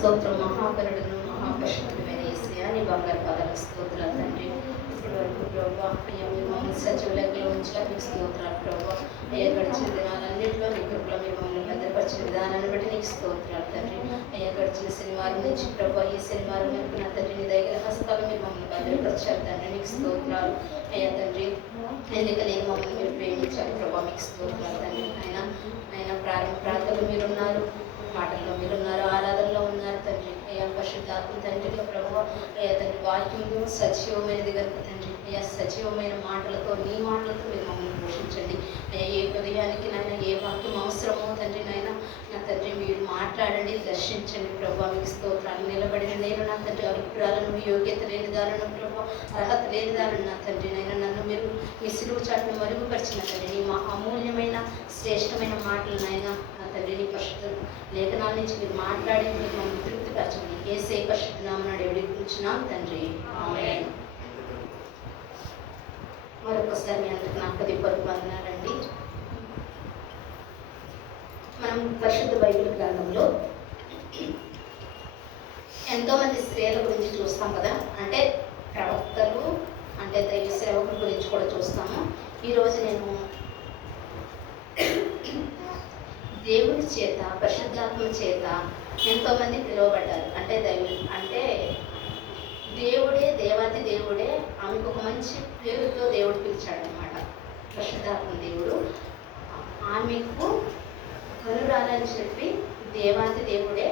స్తోత్రం. మహాకరుడును మహాపరిశుద్ధుడైన యేసయ్యా నీ బంగారు పాదాలకు స్తోత్రాలు తండ్రి. ఇప్పటి వరకు ప్రభా అయ్యా మీరు మమ్మల్ని సజీవ లెక్కలో ఉంచలా మీకు స్తోత్రాలు ప్రభా. అయ్యా గడిచిన దినాలన్నింటిలో మీ కృపలో మీరు మమ్మల్ని భద్రపరిచిన విధానాన్ని బట్టి నీకు స్తోత్రాలు తండ్రి. అయ్యా గడిచిన శనివారం నుంచి ప్రభా ఈ శనివారం వరకు నా తండ్రి నీ దగ్గర హస్తాలు మీరు మమ్మల్ని భద్రపరిచారు తండ్రి, నీకు స్తోత్రాలు. అయ్యా తండ్రి ఎందుకు నేను మమ్మల్ని మీరు ప్రేమించాలి ప్రభా, మీకు స్తోత్రాలు తండ్రి. ఆయన ప్రార్థనలు మీరున్నారు, మాటల్లో మీరున్నారు, ఆరాధనలో ఉన్నారు తండ్రి. అయ్యా పరిశుద్ధాత్మ తండ్రిగా ప్రభావ అయ్యా తండ్రి వాక్యం సజీవమైనది కనుక తండ్రి. అయ్యా సజీవమైన మాటలతో నీ మాటలతో మీరు మమ్మల్ని పోషించండి. అయ్యా ఏ హృదయానికి నాయన ఏ వాక్యం అవసరమో తండ్రి నాయన నా తండ్రి మీరు మాట్లాడండి, దర్శించండి ప్రభావ, మీకు స్తోత్రాలు. నిలబడిన నేను నా తండ్రి అభిప్రాయాలను యోగ్యత లేని దారులను ప్రభావ అర్హత లేని దారులను నా తండ్రి నైనా నన్ను మీరు మీ సిలువు చాటును మరుగుపరిచిన తండ్రి నీ మా అమూల్యమైన శ్రేష్టమైన మాటలనైనా నా తండ్రి నీ పరిశుద్ధ లేఖనాల నుంచి మీరు మాట్లాడి మీరు మమ్మల్ని తృప్తిపరచండి. యేసే పరిశుద్ధ నామమున వేడుకుంటున్నాం తండ్రి, ఆమేన్. మరొకసారి మీ అందరికి నా హృదయపూర్వక వందనాలండి. మనం పరిశుద్ధ బైబిల్ గ్రంథంలో ఎంతోమంది స్త్రీల గురించి చూస్తాం కదా, అంటే ప్రవక్తలు అంటే దైవ సేవకుల గురించి కూడా చూస్తాము. ఈరోజు నేను దేవుని చేత పరిశుద్ధాత్మ చేత ఎంతోమంది పిలువబడ్డారు. అంటే అంటే దేవుడే దేవాతి దేవుడే ఆమెకు ఒక మంచి పేరుతో దేవుడు పిలిచాడు అనమాట. పరిశుద్ధాత్మ దేవుడు ఆమెకు కనురాలని చెప్పి దేవాతి దేవుడే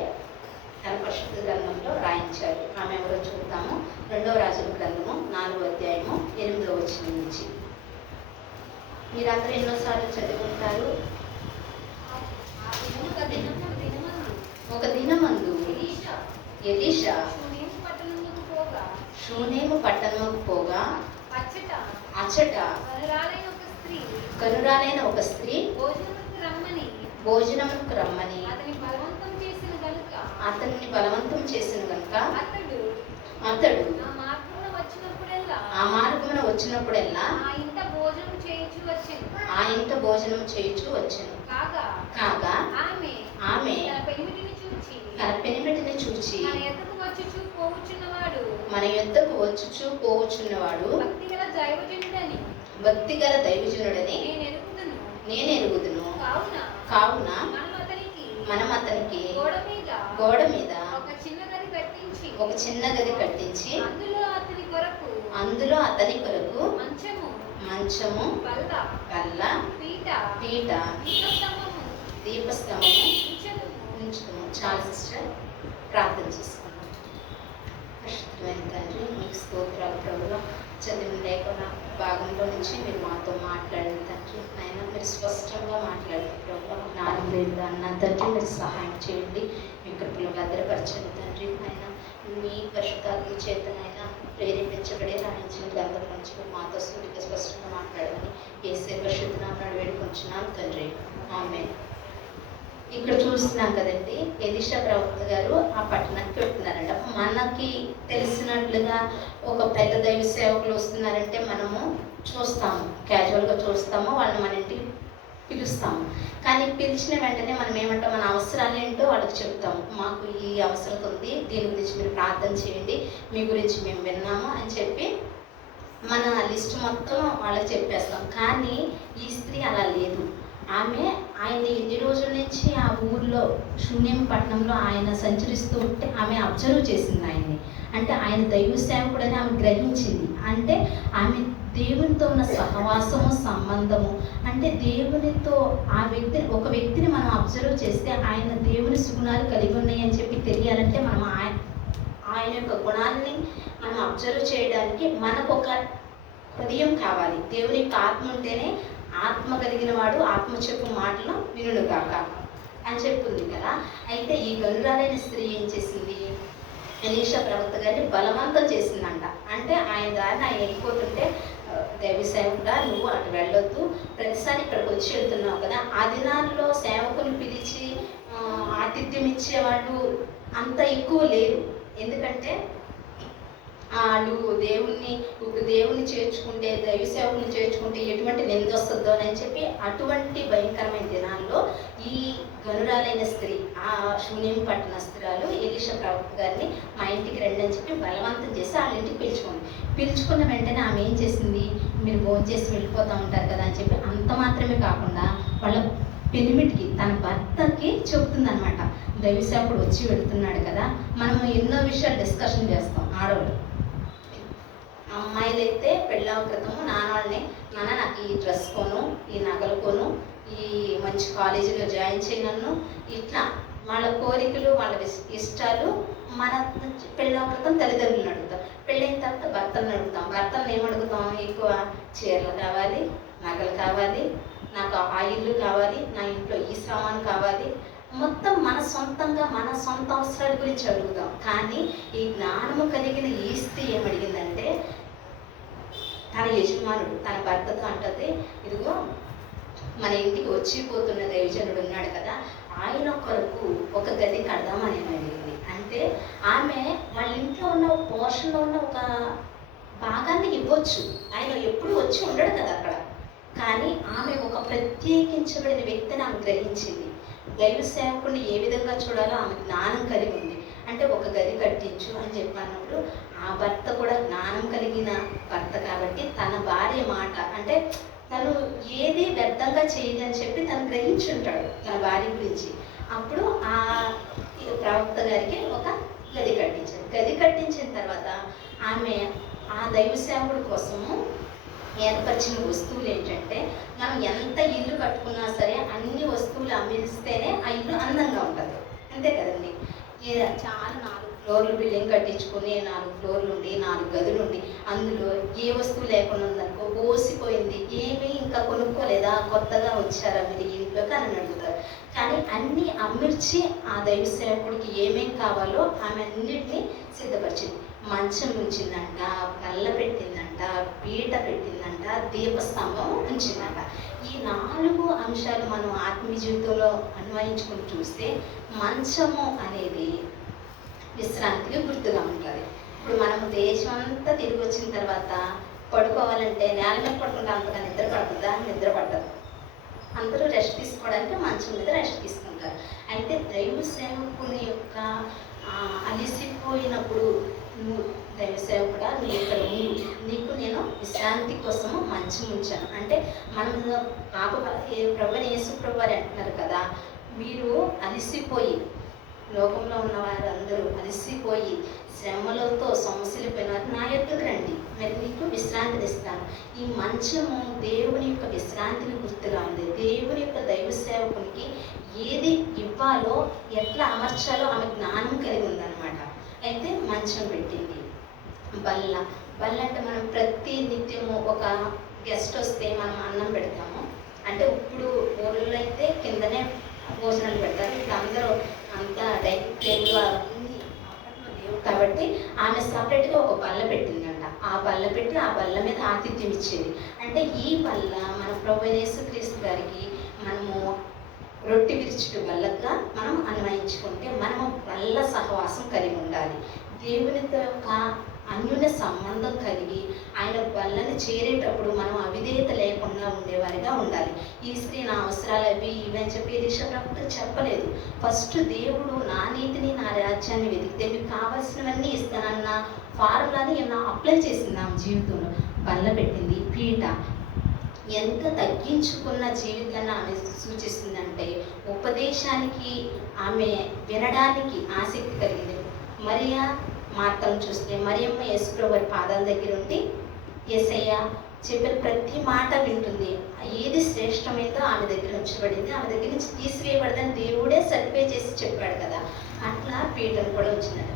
తన పరిశుద్ధ గ్రంథంలో రాయించారు. ఆమె ఎవరో చూద్దాము. 2వ రాజుల గ్రంథము 4వ అధ్యాయము 8వ వచనం నుంచి. మీరందరూ ఎన్నోసార్లు చదువుకుంటారు. ఒక దినమందు ఎలీషా షూనేము పట్టణముకు పోగా అచ్చట కనురాలైన ఒక స్త్రీ భోజనముకు రమ్మని అతన్ని బలవంతం చేసిన కనుక అతడు ఆ మార్గమున వచ్చినప్పుడల్లా ఆ ఇంట భోజనం చేయుచు వచ్చెను. కాగా ఆమె తన పెనిమిటిని చూచి మన యొద్దకు వచ్చుచు పోవుచున్నవాడు భక్తిగల దైవజనుడని నేను ఎరుగుదును. కావున మనం అతనికి గోడ మీద ఒక చిన్న గది కట్టించి అందులో అతని కొరకు మంచము బల్ల పీట దీపస్తంభము ఉంచుతాము. చాలా సిస్టర్ ప్రార్థన చేసుకున్నాం. పరిశుద్ధమైన తండ్రి మీకు స్తోత్రాలు ప్రభువా. చదివిన లేఖన భాగంలో నుంచి మీరు మాతో మాట్లాడిన తండ్రి ఆయన మీరు స్పష్టంగా మాట్లాడిన ప్రభువా. జ్ఞానం లేదు అన్న తండ్రి మీరు సహాయం చేయండి, మీ కృపలో భద్రపరచండి తండ్రి. ఆయన మీ పరిశుద్ధాత్మ చేతనైనా ప్రేరేపించబడి రాయించిన గ్రంథం నుంచి మీరు మాతో సూటిగా స్పష్టంగా మాట్లాడమని యేసే పరిశుద్ధ నామమున వేడుకొంచున్నాం తండ్రి, ఆమేన్. ఇక్కడ చూస్తున్నాం కదండి, ఎలీషా ప్రవక్త గారు ఆ పట్టణానికి వెళ్తున్నారంట. మనకి తెలిసినట్లుగా ఒక పెద్ద దైవ సేవకులు వస్తున్నారంటే మనము చూస్తాము, క్యాజువల్గా చూస్తాము, వాళ్ళని మన ఇంటికి పిలుస్తాము. కానీ పిలిచిన వెంటనే మనం ఏమంటాం, మన అవసరాలు ఏంటో వాళ్ళకి చెప్తాము. మాకు ఈ అవసరం ఉంది, దీని గురించి మీరు ప్రార్థన చేయండి, మీ గురించి మేము విన్నాము అని చెప్పి మన లిస్ట్ మొత్తం వాళ్ళకి చెప్పేస్తాం. కానీ ఈ స్త్రీ అలా లేదు. ఆమె ఆయన ఎన్ని రోజుల నుంచి ఆ ఊర్లో శూన్యం పట్టణంలో ఆయన సంచరిస్తూ ఉంటే ఆమె అబ్జర్వ్ చేసింది ఆయన్ని. అంటే ఆయన దైవ సేవకుడని ఆమె గ్రహించింది. అంటే ఆమె దేవునితో ఉన్న సహవాసము సంబంధము, అంటే దేవునితో ఒక వ్యక్తిని మనం అబ్జర్వ్ చేస్తే ఆయన దేవుని సుగుణాలు కలిగి ఉన్నాయి అని చెప్పి తెలియాలంటే మనం ఆయన యొక్క గుణాలని మనం అబ్జర్వ్ చేయడానికి మనకు ఒక హృదయం కావాలి. దేవుని యొక్క ఆత్మ ఉంటేనే ఆత్మ కలిగిన వాడు ఆత్మ చెప్పు మాటలు వినుడు కాక అని చెప్తుంది కదా. అయితే ఈ గనురాలైన స్త్రీ ఏం చేసింది, ఎలీషా ప్రవక్త గారిని బలవంతం చేసిందంట. అంటే ఆయన దారిని ఆయన వెళ్ళిపోతుంటే, దైవ సేవకుడా నువ్వు అటు వెళ్ళొద్దు, ప్రతిసారి ఇక్కడికి వచ్చి వెళ్తున్నావు కదా. ఆ దినాల్లో సేవకుని పిలిచి ఆతిథ్యం ఇచ్చేవాళ్ళు అంత ఎక్కువ లేరు. ఎందుకంటే వాళ్ళు దేవుణ్ణి చేర్చుకుంటే, దైవ సేవకుని చేర్చుకుంటే ఎటువంటి నింద వస్తుందో అని చెప్పి అటువంటి భయంకరమైన దినాల్లో ఈ గనురాలైన స్త్రీ, ఆ శూన్యం పట్టణస్తురాలు ఎలీషా ప్రవక్త గారిని మా ఇంటికి రండి అని చెప్పి బలవంతం చేసి వాళ్ళ ఇంటికి పిలుచుకున్న వెంటనే ఆమె ఏం చేసింది, మీరు భోజనం చేసి వెళ్ళిపోతూ ఉంటారు కదా అని చెప్పి అంత మాత్రమే కాకుండా వాళ్ళ పెనిమిటికి తన భర్తకి చెబుతుందనమాట. దైవసేవకుడు వచ్చి వెళుతున్నాడు కదా, మనం ఎన్నో విషయాలు డిస్కషన్ చేస్తాం ఆడవాళ్ళు. అమ్మాయిలు అయితే పెళ్ళవ క్రితము నాన్న నాకు ఈ డ్రెస్ కొను, ఈ నగలు కొను, ఈ మంచి కాలేజీలో జాయిన్ చేయనన్ను, ఇట్లా వాళ్ళ కోరికలు వాళ్ళ ఇష్టాలు మన పెళ్ళవ క్రితం తల్లిదండ్రులను అడుగుతాం. పెళ్ళైన తర్వాత భర్తలను అడుగుతాం. భర్తలను ఏమడుగుతాం ఎక్కువ, చీరలు కావాలి, నగలు కావాలి, నాకు ఆ ఇల్లు కావాలి, నా ఇంట్లో ఈ సామాను కావాలి, మొత్తం మన సొంతంగా మన సొంత అవసరాల గురించి అడుగుతాం. కానీ ఈ జ్ఞానము కలిగిన ఈ స్త్రీ ఏమడిగిందంటే, తన యజమానుడు తన భర్తతో అంటది, ఇదిగో మన ఇంటికి వచ్చిపోతున్న దైవజనుడు ఉన్నాడు కదా, ఆయన కొరకు ఒక గది కడదామని అడిగింది. అంటే ఆమె వాళ్ళ ఇంట్లో ఉన్న పోర్షన్లో ఉన్న ఒక భాగాన్ని ఇవ్వచ్చు, ఆయన ఎప్పుడు వచ్చి ఉండడు కదా అక్కడ. కానీ ఆమె ఒక ప్రత్యేకించబడిన వ్యక్తిని ఆమె గ్రహించింది. దైవ సేవకుడిని ఏ విధంగా చూడాలో ఆమె జ్ఞానం కలిగి ఉంది. అంటే ఒక గది కట్టించు అని చెప్పినప్పుడు ఆ భర్త కూడా జ్ఞానం కలిగిన భర్త కాబట్టి తన భార్య మాట, అంటే తను ఏది వ్యర్థంగా చేయదు అని చెప్పి తను గ్రహించుంటాడు తన భార్య గురించి. అప్పుడు ఆ ప్రవక్త గారికి ఒక గది కట్టించాడు. గది కట్టించిన తర్వాత ఆమె ఆ దైవ సేవకుడి కోసము ఏర్పరిచిన వస్తువులు ఏంటంటే, మనం ఎంత ఇల్లు కట్టుకున్నా సరే అన్ని వస్తువులు అమ్మిస్తేనే ఆ ఇల్లు అందంగా ఉంటుంది, అంతే కదండి. చాలా 4 ఫ్లోర్లు బిల్డింగ్ కట్టించుకొని 4 ఫ్లోర్లు ఉండి 4 గదులు ఉండి అందులో ఏ వస్తువు లేకుండా ఉందనుకో, బోసిపోయింది, ఏమీ ఇంకా కొనుక్కోలేదా, కొత్తగా వచ్చారా మీరు ఇంట్లోకి అని అడుగుతారు. కానీ అన్నీ అమర్చి ఆ దైవ సేవకుడికి ఏమేం కావాలో ఆమె అన్నిటినీ సిద్ధపరిచింది. మంచం ఉంచిందంట, బల్ల పెట్టిందంట, పీట పెట్టిందంట, దీపస్తంభం ఉంచిందంట. ఈ 4 అంశాలు మనం ఆత్మీయ జీవితంలో అన్వయించుకుని చూస్తే మంచము అనేది విశ్రాంతికి గుర్తుగా ఉంటుంది. ఇప్పుడు మనము దేశం అంతా తిరిగి వచ్చిన తర్వాత పడుకోవాలంటే నేల మీద పడుకుంటే అంతగా నిద్ర పడుతుందా? నిద్ర పట్టదు. అందరూ రెస్ట్ తీసుకోవడానికి మంచం మీద రెస్ట్ తీసుకుంటారు. అయితే దైవ సేవకుని యొక్క అలిసిపోయినప్పుడు నువ్వు దైవ సేవకుడా నువ్వు ఇక్కడ ఉండు, నీకు నేను విశ్రాంతి కోసము మంచం ఉంచాను అంటే, మనం ప్రభుని యేసు ప్రభు వారు అంటున్నారు కదా, మీరు అలిసిపోయి లోకంలో ఉన్న వారందరూ అలిసిపోయి శ్రమలతో సమస్యలపోయిన వారు నా యొక్కకు రండి, మరి నీకు విశ్రాంతిని ఇస్తాను. ఈ మంచము దేవుని యొక్క విశ్రాంతిని గుర్తుగా ఉంది. దేవుని యొక్క దైవ సేవకునికి ఏది ఇవ్వాలో ఎట్లా అమర్చాలో ఆమె జ్ఞానం కలిగి ఉందన్నమాట. అయితే మంచం పెట్టింది. బల్ల అంటే మనం ప్రతి నిత్యము ఒక గెస్ట్ వస్తే మనం అన్నం పెడతాము. అంటే ఇప్పుడు ఊళ్ళో అయితే కిందనే భోజనాలు పెడతారు. ఇప్పుడు అందరూ అంతా డైనింగ్ టేబుల్ కాబట్టి ఆమె సపరేట్గా ఒక బల్ల పెట్టిందంట. ఆ బల్ల పెట్టి ఆ బల్ల మీద ఆతిథ్యం ఇచ్చేది. అంటే ఈ బల్ల మన ప్రభువైన యేసుక్రీస్తు గారికి మనము రొట్టె విరుచుట బల్లగా మనం అన్వయించుకుంటే మనము బల్ల సహవాసం కలిగి ఉండాలి. దేవునితో యొక్క అన్యోన్య సంబంధం కలిగి ఆయన బల్లని చేరేటప్పుడు మనం అవిధేయత లేకుండా ఉండేవారిగా ఉండాలి. ఈ స్త్రీ నా అవసరాలు అవి ఇవి అని చెప్పి ఎలీషా ప్రవక్తకు చెప్పలేదు. ఫస్ట్ దేవుడు నా నీతిని నా రాజ్యాన్ని వెతికితే మీకు కావాల్సినవన్నీ ఇస్తానన్న ఫార్ములాని అప్లై చేసింది ఆమె జీవితంలో. బల్ల పెట్టింది, పీట. ఎంత తగ్గించుకున్న జీవితాన్ని ఆమె సూచిస్తుందంటే ఉపదేశానికి ఆమె వినడానికి ఆసక్తి కలిగింది. మరియా మార్తను చూస్తే మరియమ్మ యేసుప్రభు వారి పాదాల దగ్గర ఉండి యేసయ్య చెప్పిన ప్రతి మాట వింటుంది. ఏది శ్రేష్టమైందో ఆమె దగ్గర ఉంచబడింది, ఆమె దగ్గర నుంచి తీసివేయబడదని దేవుడే సర్టిఫై చేసి చెప్పాడు కదా. అట్లా పీఠం కూడా వచ్చిందంట.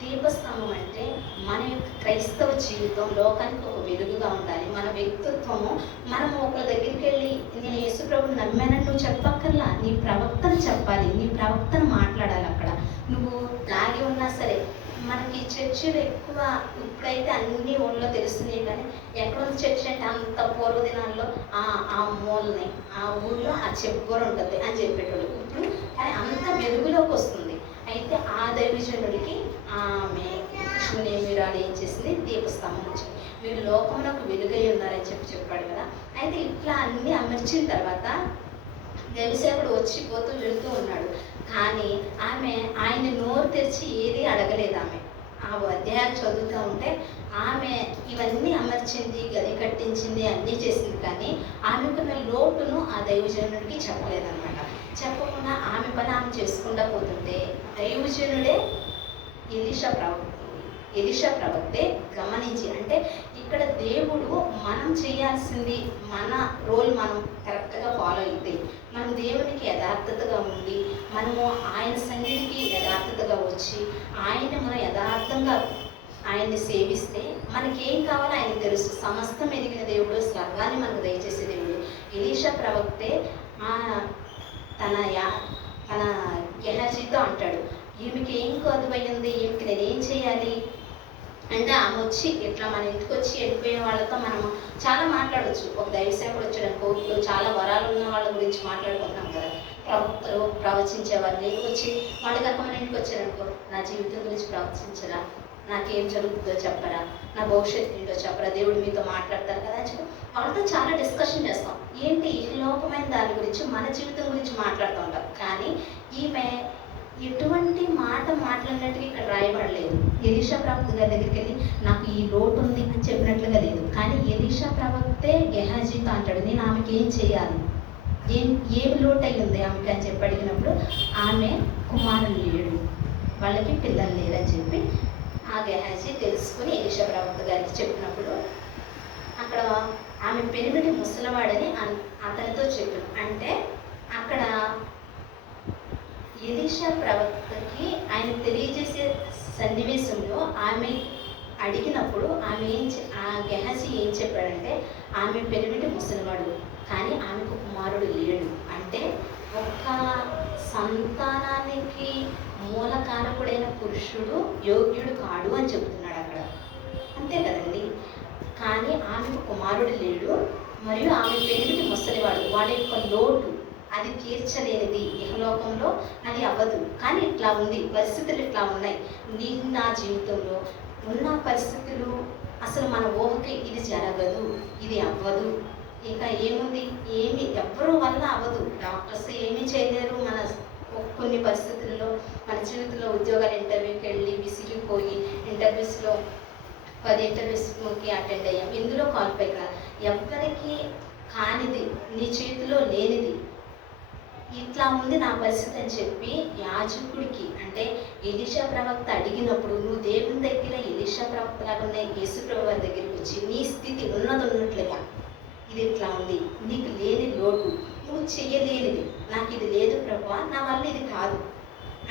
దీపస్తంభం అంటే మన యొక్క క్రైస్తవ జీవితం లోకానికి ఒక వెలుగుగా ఉండాలి. మన వ్యక్తిత్వము మనము ఒకరి దగ్గరికి వెళ్ళి నేను యేసుప్రభుని నమ్మానని నువ్వు చెప్పక్కర్లా, నీ ప్రవక్తను చెప్పాలి, నీ ప్రవక్తను మాట్లాడాలి. అక్కడ నువ్వు దాగి ఉన్నా సరే, మనకి చర్చిలు ఎక్కువ ఇప్పుడైతే అన్ని ఊళ్ళో తెలుస్తున్నాయి, కానీ ఎక్కడ చర్చి అంటే అంత పూర్వ దినాల్లో ఆ మూలని ఆ ఊళ్ళో ఆ చెప్పుకోర ఉంటుంది అని చెప్పేటోళ్ళు. ఇప్పుడు కానీ అంత వెలుగులోకి వస్తుంది. అయితే ఆ దైవజనుడికి ఆమె శూన్యమీరాలు ఏం చేసింది, దీపస్తంభం వచ్చింది. మీరు లోకంలోకి వెలుగై ఉన్నారని చెప్పాడు కదా. అయితే ఇట్లా అన్నీ అమర్చిన తర్వాత దైవసేవకుడు వచ్చి పోతూ వెళుతూ ఉన్నాడు. కానీ ఆమె ఆయన్ని నోరు తెరిచి ఏది అడగలేదు. ఆ అధ్యాయాలు చదువుతూ ఉంటే ఆమె ఇవన్నీ అమర్చింది, గది కట్టించింది, అన్నీ చేసింది. కానీ ఆమెకున్న లోటును ఆ దైవజనుడికి చెప్పలేదన్నమాట. చెప్పకుండా ఆమె పని ఆమె చేసుకుంటూ పోతుంటే దైవజనుడే ఎలీషా ప్రవక్తే గమనించి, అంటే ఇక్కడ దేవుడు మనం చేయాల్సింది, మన రోల్ మనం కరెక్ట్గా ఫాలో అయితే, మనం దేవునికి యథార్థతగా ఉండి మనము ఆయన సన్నిధికి యథార్థతగా వచ్చి ఆయన్ని మనం యథార్థంగా ఆయన్ని సేవిస్తే మనకేం కావాలో ఆయనకు తెలుసు. సమస్తం ఎదిగిన దేవుడు, స్వర్గాన్ని మనకు దయచేసే దేవుడు. ఎలీషా ప్రవక్తే తన గెహజీతో అంటాడు, ఈమెకి ఏం కొదువయ్యింది, ఈమెకి నేనేం చేయాలి అంటే ఆమె వచ్చి ఇట్లా మన ఇంటికి వచ్చి వెళ్ళిపోయిన వాళ్ళతో మనం చాలా మాట్లాడవచ్చు. ఒక దైవసేవకుడు వచ్చాడు కోర్టులో చాలా వరాలు ఉన్న వాళ్ళ గురించి మాట్లాడుకుంటున్నాం కదా, ప్రవక్తలు ప్రవచించే వాళ్ళు వచ్చి వాళ్ళు కనుక మన ఇంటికి వచ్చారనుకో, నా జీవితం గురించి ప్రవచించరా, నాకేం జరుగుతుందో చెప్పరా, నా భవిష్యత్తు ఏంటో చెప్పరా, దేవుడు మీతో మాట్లాడతారు కదా అని చెప్పి వాళ్ళతో చాలా డిస్కషన్ చేస్తాం. ఏంటి లోకమైన దాని గురించి, మన జీవితం గురించి మాట్లాడుతూ ఉంటాం. కానీ ఈమె ఎటువంటి మాట మాట్లాడినట్టుగా ఇక్కడ రాయబడలేదు. ఎలీషా ప్రవక్త గారి దగ్గరికి వెళ్ళి నాకు ఈ లోటు ఉంది అని చెప్పినట్లుగా లేదు. కానీ ఎలీషా ప్రవక్తే గెహాజీతో అంటాడు, నేను ఆమెకి ఏం చేయాలి, ఏమి లోటు అయి ఉంది ఆమెకి అని చెప్పి అడిగినప్పుడు ఆమె కుమారులు లేడు, వాళ్ళకి పిల్లలు లేరని చెప్పి ఆ గెహాజీ తెలుసుకుని ఎలీషా ప్రవక్త గారికి చెప్పినప్పుడు అక్కడ ఆమె పెనిమిటి ముసలివాడని అతనితో చెప్పాను. అంటే అక్కడ ఎలీషా ప్రవక్తకి ఆయన తెలియజేసే సన్నివేశంలో ఆమె అడిగినప్పుడు ఆ గెహాజీ ఏం చెప్పాడంటే, ఆమె పెనిమిటి ముసలివాడు కానీ ఆమెకు కుమారుడు లేడు. అంటే ఒక్క సంతానానికి మూలకారకుడైన పురుషుడు యోగ్యుడు కాడు అని చెబుతున్నాడు అక్కడ. అంతే కదండి. కానీ ఆమెకు కుమారుడు లేడు మరియు ఆమె పెనిమిటి ముసలివాడు, వాళ్ళ యొక్క లోటు అది తీర్చలేనిది, ఇహలోకంలో అది అవ్వదు. కానీ ఇట్లా ఉంది, పరిస్థితులు ఇట్లా ఉన్నాయి. నా జీవితంలో ఉన్న పరిస్థితులు అసలు మన ఊహకి ఇది జరగదు, ఇది అవ్వదు. ఇంకా ఏముంది, ఎవ్వరూ వల్ల అవ్వదు. డాక్టర్స్ ఏమీ చేయలేరు. కొన్ని పరిస్థితుల్లో మన జీవితంలో ఉద్యోగాలు ఇంటర్వ్యూకి వెళ్ళి విసిగిపోయి ఇంటర్వ్యూస్లో 10 ఇంటర్వ్యూస్కి అటెండ్ అయ్యాం, ఇందులో క్వాలిఫై కాదు. ఎవ్వరికి కానిది, నీ చేతిలో లేనిది, ఇట్లా ఉంది నా పరిస్థితి అని చెప్పి యాజకుడికి, అంటే ఎలీషా ప్రవక్త అడిగినప్పుడు నువ్వు దేవుని దగ్గర ఎలీషా ప్రవక్త లాగా యేసు ప్రభు వారి దగ్గరికి వచ్చి నీ స్థితి ఉన్నట్లుగా ఇది ఇట్లా ఉంది, నీకు లేని లోటు, నువ్వు చెయ్యలేనిది, నాకు ఇది లేదు ప్రభువా, నా వల్ల ఇది కాదు.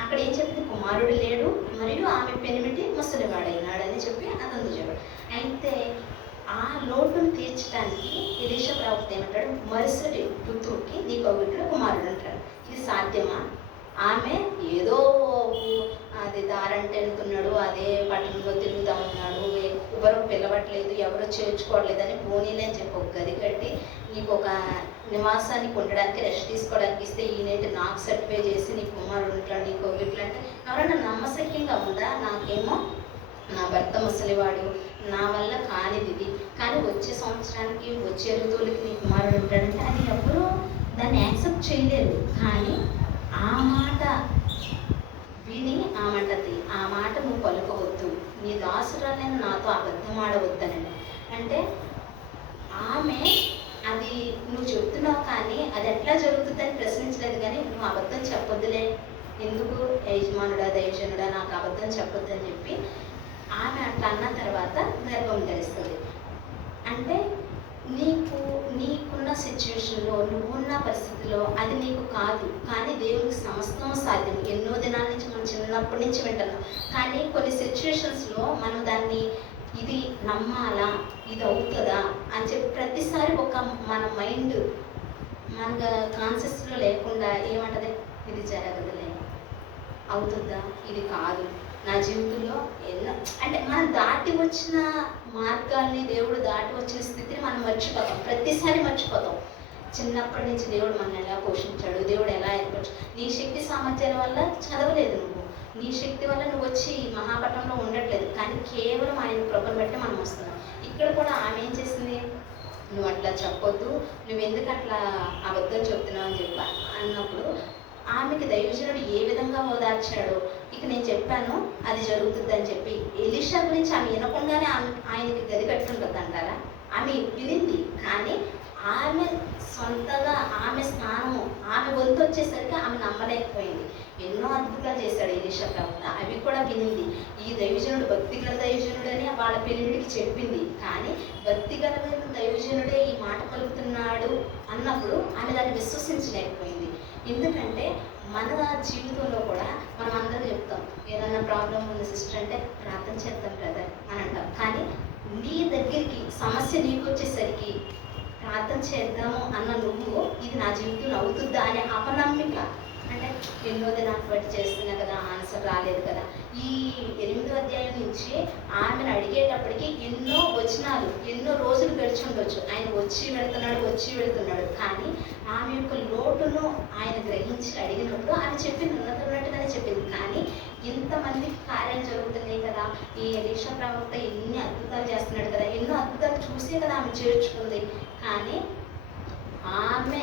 అక్కడ ఏం చెప్పింది, కుమారుడు లేడు మరియు ఆమె పెనిమిటి ముసలివాడైనాడని చెప్పి అతను చెప్పాడు. అయితే ఆ లోటును తీర్చడానికి ఎలీషా ప్రవక్త ఏమంటాడు, మరుసటి పుత్రుడికి నీకు ఒకటి కుమారుడు అంటాడు. ఇది సాధ్యమా? ఆమె ఏదో అది దారంటే వెళ్తున్నాడు, అదే పట్టణంలో తిరుగుతూ ఉన్నాడు, ఎవరు పిలవట్లేదు, ఎవరు చేర్చుకోవట్లేదని పోనీలే అని చెప్పి ఒక గది కట్టి నీకు ఒక నివాసానికి ఉండడానికి రెస్ట్ తీసుకోవడానికి ఇస్తే ఈనేటి నాకు సర్టిఫై చేసి నీ కుమారుడు ఉంటాడు, నీకు ఒకటి అంటే ఎవరైనా నమ్మశక్యంగా ఉందా? నాకేమో నా భర్త ముసలివాడు, నా వల్ల కానిది, కానీ వచ్చే సంవత్సరానికి వచ్చే ఋతువులకి నీ కుమారుడు ఉంటాడంటే అది ఎవరు దాన్ని యాక్సెప్ట్ చేయలేరు. కానీ ఆ మాట విని ఆ మాట నువ్వు పలుకోవద్దు, నీ దాసురాలైన నాతో అబద్ధం ఆడవద్దనండి. అంటే ఆమె అది నువ్వు చెప్తున్నావు కానీ అది ఎట్లా జరుగుతుందని ప్రశ్నించలేదు. కానీ నువ్వు అబద్ధం చెప్పొద్దులే, ఎందుకు యజమానుడా దైవజనుడా నాకు అబద్ధం చెప్పొద్దని చెప్పి ఆమె అట్లా అన్న తర్వాత గర్భం ధరిస్తుంది. అంటే నీకున్న సిచ్యువేషన్లో, నువ్వున్న పరిస్థితిలో అది నీకు కాదు, కానీ దేవునికి సమస్తం సాధ్యం. ఎన్నో దినాల నుంచి మనం చిన్నప్పటి నుంచి వింటున్నాం. కానీ కొన్ని సిచ్యువేషన్స్లో మనం దాన్ని ఇది నమ్మాలా, ఇది అవుతుందా అని చెప్పి ప్రతిసారి మన మైండ్ మన కాన్షియస్లో లేకుండా ఏమంటది, ఇది జరగదులే, అవుతుందా, ఇది కాదు నా జీవితంలో అంటే మనం దాటి వచ్చిన మార్గాల్ని, దేవుడు దాటి వచ్చిన స్థితిని మనం మర్చిపోతాం, ప్రతిసారి మర్చిపోతాం. చిన్నప్పటి నుంచి దేవుడు మనల్ని ఎలా పోషించాడు, దేవుడు ఎలా ఏర్పరచు. నీ శక్తి సామర్థ్యాల వల్ల చదవలేదు నువ్వు, నీ శక్తి వల్ల నువ్వు వచ్చి మహాపట్నంలో ఉండట్లేదు, కానీ కేవలం ఆయన కృపను బట్టి మనం వస్తున్నాం. ఇక్కడ కూడా ఆమె ఏం చేసింది, నువ్వు అట్లా చెప్పొద్దు, నువ్వు ఎందుకు అట్లా అబద్ధం చెప్తున్నావు అని చెప్పి అన్నప్పుడు ఆమెకి దైవజనుడు ఏ విధంగా ఓదార్చాడో ఇక నేను చెప్పాను అది జరుగుతుంది అని చెప్పి. ఎలీషా గురించి ఆమె వినకుండానే ఆయనకి గది కట్టుంటుంది అంటారా? ఆమె వినింది, కానీ ఆమె సొంతగా ఆమె స్నానము ఆమె వంతు వచ్చేసరికి ఆమె నమ్మలేకపోయింది. ఎన్నో అద్భుతాలు చేశాడు ఎలీషా ప్రవక్త, అవి కూడా వినింది. ఈ దైవజనుడు భక్తి గల దైవజనుడు అని వాళ్ళ పెళ్ళిడికి చెప్పింది, కానీ భక్తి గల దైవజనుడే ఈ మాట పలుకుతున్నాడు అన్నప్పుడు ఆమె దాన్ని విశ్వసించలేకపోయింది. ఎందుకంటే మన జీవితంలో కూడా మనం అందరూ చెప్తాం, ఏదన్నా ప్రాబ్లం ఉంది సిస్టర్ అంటే ప్రార్థన చేద్దాం బ్రదర్ అని అంటాం, కానీ నీ దగ్గరికి సమస్య నీకు వచ్చేసరికి ప్రార్థన చేద్దాము అన్న నువ్వు ఇది నా జీవితంలో అవుతుందా అనే అపనమ్మిక, అంటే ఎన్నోది నాకు బట్టి చేస్తున్నా కదా, ఆన్సర్ రాలేదు కదా. ఈ 8వ అధ్యాయం నుంచి ఆమెను అడిగేటప్పటికి ఎన్నో వచనాలు ఎన్నో రోజులు గడిచి ఉండొచ్చు, ఆయన వచ్చి వెళ్తున్నాడు, కానీ ఆమె యొక్క లోటును ఆయన గ్రహించి అడిగినప్పుడు ఆమె చెప్పింది ఉన్నట్టుగానే చెప్పింది. కానీ ఇంతమందికి కార్యాలు జరుగుతున్నాయి కదా, ఈ ఎలీషా ప్రవక్త ఎన్ని అద్భుతాలు చేస్తున్నాడు కదా, ఎన్నో అద్భుతాలు చూసే కదా ఆమె చేర్చుకుంది. కానీ ఆమె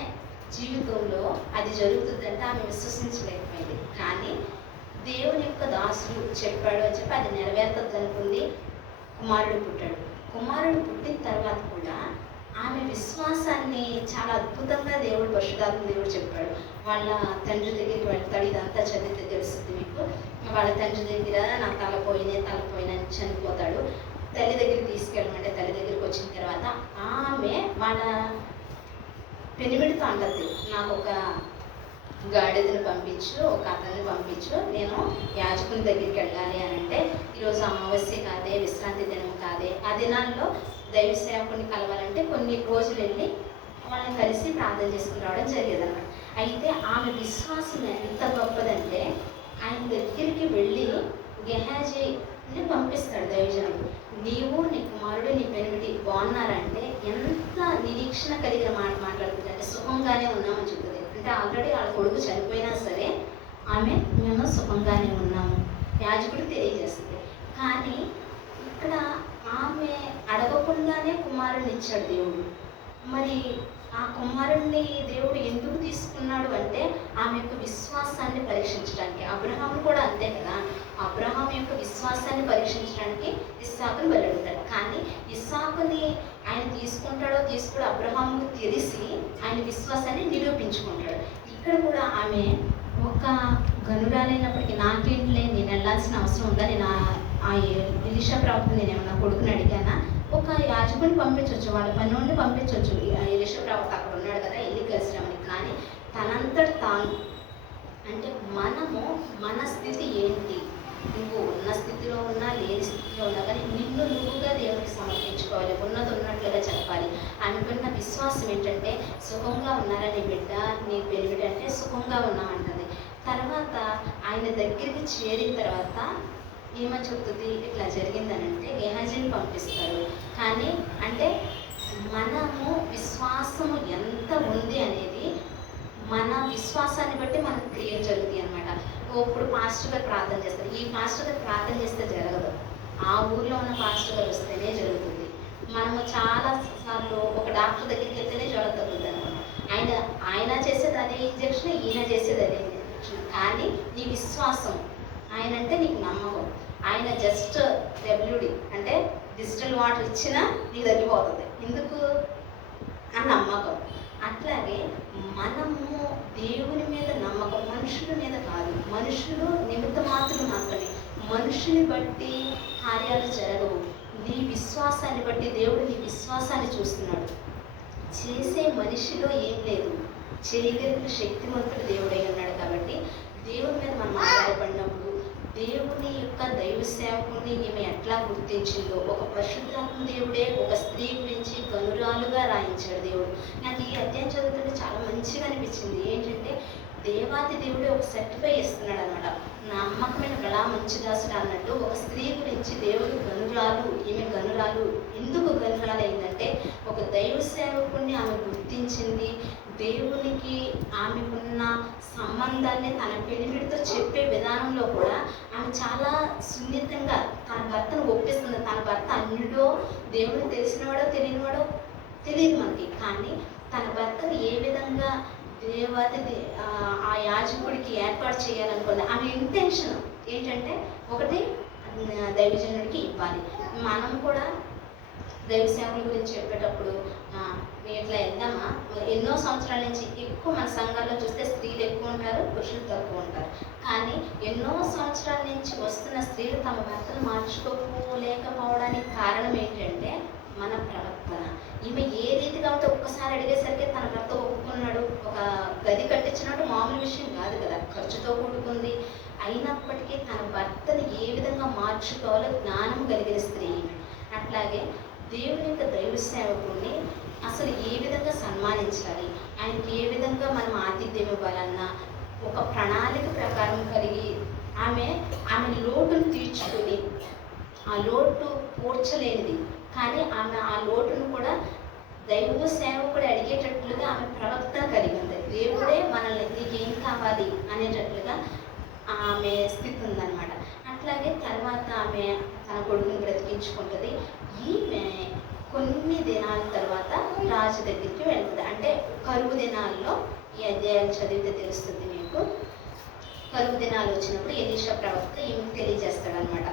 జీవితంలో అది జరుగుతుందంటే ఆమె విశ్వసించలేకపోయింది. కానీ దేవుని యొక్క దాసుడు చెప్పాడు అని చెప్పి అది నెరవేరుతుంది అనుకుంది. కుమారుడు పుట్టాడు. కుమారుడు పుట్టిన తర్వాత కూడా ఆమె విశ్వాసాన్ని చాలా అద్భుతంగా పరిశుద్ధాత్మ దేవుడు చెప్పాడు. వాళ్ళ తండ్రి దగ్గరికి వెళ్తాడు, ఇదంతా చదివితే తెలుస్తుంది మీకు. వాళ్ళ తండ్రి దగ్గర నా తల పోయిన చనిపోతాడు. తల్లి దగ్గరికి తీసుకెళ్ళమంటే తల్లి దగ్గరికి వచ్చిన తర్వాత ఆమె వాళ్ళ పెనిమిడితో అంటది, నాకు ఒక గాడిదను పంపించు, ఒక అతన్ని పంపించు, నేను యాజకుని దగ్గరికి వెళ్ళాలి అని అంటే, ఈరోజు అమావాస్య కాదే, విశ్రాంతి దినం కాదే, ఆ దినాల్లో దైవ సేవకుని కలవాలంటే కొన్ని రోజులు వెళ్ళి వాళ్ళని కలిసి ప్రార్థన చేసుకుని రావడం జరిగేదన్నమాట. అయితే ఆమె విశ్వాసం ఎంత గొప్పదంటే ఆయన దగ్గరికి వెళ్ళి గెహాజీని పంపిస్తాడు దైవజనుడు. నీవు నీ కుమారుడు నీ పెనిమిటి బాగున్నారంటే ఎంత నిరీక్షణ కలిగిన మాట మాట్లాడుతుంది అంటే సుఖంగానే ఉన్నామని చెప్తుంది. అంటే ఆల్రెడీ వాళ్ళ కొడుకు చనిపోయినా సరే ఆమె మేము సుఖంగానే ఉన్నాము యాజకుడు తెలియజేస్తుంది. కానీ ఇక్కడ ఆమె అడగకుండానే కుమారుడిని ఇచ్చాడు దేవుడు. మరి ఆ కుమారుణ్ణి దేవుడు ఎందుకు తీసుకున్నాడు అంటే ఆమె యొక్క విశ్వాసాన్ని పరీక్షించడానికి. అబ్రహాము కూడా అంతే కదా, అబ్రహాం యొక్క విశ్వాసాన్ని పరీక్షించడానికి ఇస్సాకుని బలిపెడతాడు. కానీ ఇస్సాకుని ఆయన తీసుకోడు అబ్రహాముకు తెలిసి ఆయన విశ్వాసాన్ని నిరూపించుకుంటాడు. ఇక్కడ కూడా ఆమె ఒక గనురాలైనప్పటికీ నాకేంటిలే, నేను వెళ్ళాల్సిన అవసరం ఉందా, నేను ఆ ఎలీషా ప్రవక్త నేను ఏమన్నా కొడుకుని అడిగానా, ఒక యాజకుని పంపించవచ్చు, వాళ్ళ పని నుండి పంపించవచ్చు. ఎలీషా ప్రవక్త అక్కడ ఉన్నాడు కదా, వెళ్ళి కలిసినామని. కానీ తనంతట తాను అంటే మనము మన స్థితి ఏంటి, నువ్వు ఉన్న స్థితిలో ఉన్నా లేని స్థితిలో ఉన్నా కానీ నిన్ను నువ్వుగా దేవునికి సమర్పించుకోవాలి, ఉన్నది ఉన్నట్లుగా చెప్పాలి. అనుకున్న విశ్వాసం ఏంటంటే సుఖంగా ఉన్నారా నీ బిడ్డ, నీ పెళ్ళిబిడ్డ అంటే సుఖంగా ఉన్నామంటుంది. తర్వాత ఆయన దగ్గరికి చేరిన తర్వాత ఏమని చెప్తుంది, ఇట్లా జరిగిందనంటే గెహాజీని పంపిస్తారు. కానీ అంటే మనము విశ్వాసము ఎంత ఉంది అనేది మన విశ్వాసాన్ని బట్టి మనకు క్రియలు జరుగుతాయి అనమాట. ఇప్పుడు పాస్టర్ గారు ప్రార్థన చేస్తారు, ఈ పాస్టర్ గారు ప్రార్థన చేస్తే జరగదు, ఆ ఊర్లో ఉన్న పాస్టర్ గారు వస్తేనే జరుగుతుంది. మనము చాలా సార్లు ఒక డాక్టర్ దగ్గరికి వెళ్తేనే జ్వరం తగ్గుతుంది అనమాట. ఆయన చేసేది అదే ఇంజక్షన్, ఈయన చేసేది అదే ఇంజక్షన్. కానీ నీ విశ్వాసం, ఆయన అంటే నీకు నమ్మకం. ఆయన జస్ట్ WD అంటే డిజిటల్ వాటర్ ఇచ్చినా నీకు తగ్గిపోతుంది, ఎందుకు ఆ నమ్మకం. అట్లాగే మనము దేవుని మీద నమ్మకం, మనుషుల మీద కాదు. మనుషులు నిమిత్త మాత్రం మాత్రమే, మనుషుని బట్టి కార్యాలు జరగవు. నీ విశ్వాసాన్ని బట్టి దేవుడు నీ విశ్వాసాన్ని చూస్తున్నాడు. చేసే మనిషిలో ఏం లేదు, చేయగలిగిన శక్తివంతుడు దేవుడై ఉన్నాడు. కాబట్టి దేవుని మీద మనం ఆధారపడినప్పుడు దేవుని యొక్క దైవ సేవకుని ఈమె ఎట్లా గుర్తించిందో, ఒక పరిశుద్ధాత్మ దేవుడే ఒక స్త్రీ గురించి గనురాలుగా రాయించాడు దేవుడు. నాకు ఈ అధ్యాయం చదువుతుంటే చాలా మంచిగా అనిపించింది. ఏంటంటే దేవాది దేవుడే ఒక సర్టిఫై ఇస్తున్నాడు అనమాట. నమ్మకమైన గళా మంచిదాసుడు అన్నట్టు ఒక స్త్రీ గురించి దేవుడు గనురాలు, ఈమె గనురాలు. ఎందుకు గనురాలు అయిందంటే ఒక దైవ సేవకుడిని ఆమె గుర్తించింది. దేవునికి ఆమెకున్న సంబంధాన్ని తన పెళ్ళిడితో చెప్పే విధానంలో కూడా ఆమె చాలా సున్నితంగా తన భర్తను ఒప్పిస్తుంది. తన భర్త అన్యుడో దేవుడిని తెలిసినవాడో తెలియనివాడో తెలియదు మనకి. కానీ తన భర్తను ఏ విధంగా ఆ యాజకుడికి ఏర్పాటు చేయాలనుకుంది. ఆమె ఇంటెన్షన్ ఏంటంటే ఒకటి దైవజనుడికి ఇవ్వాలి. మనం కూడా దైవ సేవల గురించి చెప్పేటప్పుడు మేము ఇట్లా వెళ్దామా, ఎన్నో సంవత్సరాల నుంచి ఎక్కువ మన సంఘాల్లో చూస్తే స్త్రీలు ఎక్కువ ఉంటారు, పురుషులు తక్కువ ఉంటారు. కానీ ఎన్నో సంవత్సరాల నుంచి వస్తున్న స్త్రీలు తమ భర్తను మార్చుకోలేకపోవడానికి కారణం ఏంటంటే మన ప్రవర్తన. ఈమె ఏ రీతిగా ఉంటే ఒక్కసారి అడిగేసరికి తన భర్త ఒప్పుకున్నాడు. ఒక గది కట్టించినట్టు మామూలు విషయం కాదు కదా, ఖర్చుతో కూడుకుంది. అయినప్పటికీ తన భర్తని ఏ విధంగా మార్చుకోవాలో జ్ఞానం కలిగిన స్త్రీ. అట్లాగే దేవుని యొక్క దైవ సేవకుడిని అసలు ఏ విధంగా సన్మానించాలి, ఆయనకి ఏ విధంగా మనం ఆతిథ్యం ఇవ్వాలన్నా ఒక ప్రణాళిక ప్రకారం కలిగి ఆమె లోటును తీర్చుకొని, ఆ లోటు పూడ్చలేనిది కానీ ఆమె ఆ లోటును కూడా దైవ సేవకుడు అడిగేటట్లుగా ఆమె ప్రవర్తన కలిగి ఉంది. దేవుడే మనల్ని నీకు ఏం కావాలి అనేటట్లుగా ఆమె స్థితి ఉందన్నమాట. అట్లాగే తర్వాత ఆమె తన కొడుకుని బ్రతికించుకుంటుంది. ఈమె కొన్ని దినాల తర్వాత రాజు దగ్గరికి వెళ్తుంది. అంటే కరువు దినాల్లో ఈ అధ్యాయాలు చదివితే తెలుస్తుంది మీకు. కరువు దినాలు వచ్చినప్పుడు ఎలీషా ప్రవక్త ఈమెకు తెలియజేస్తాడనమాట.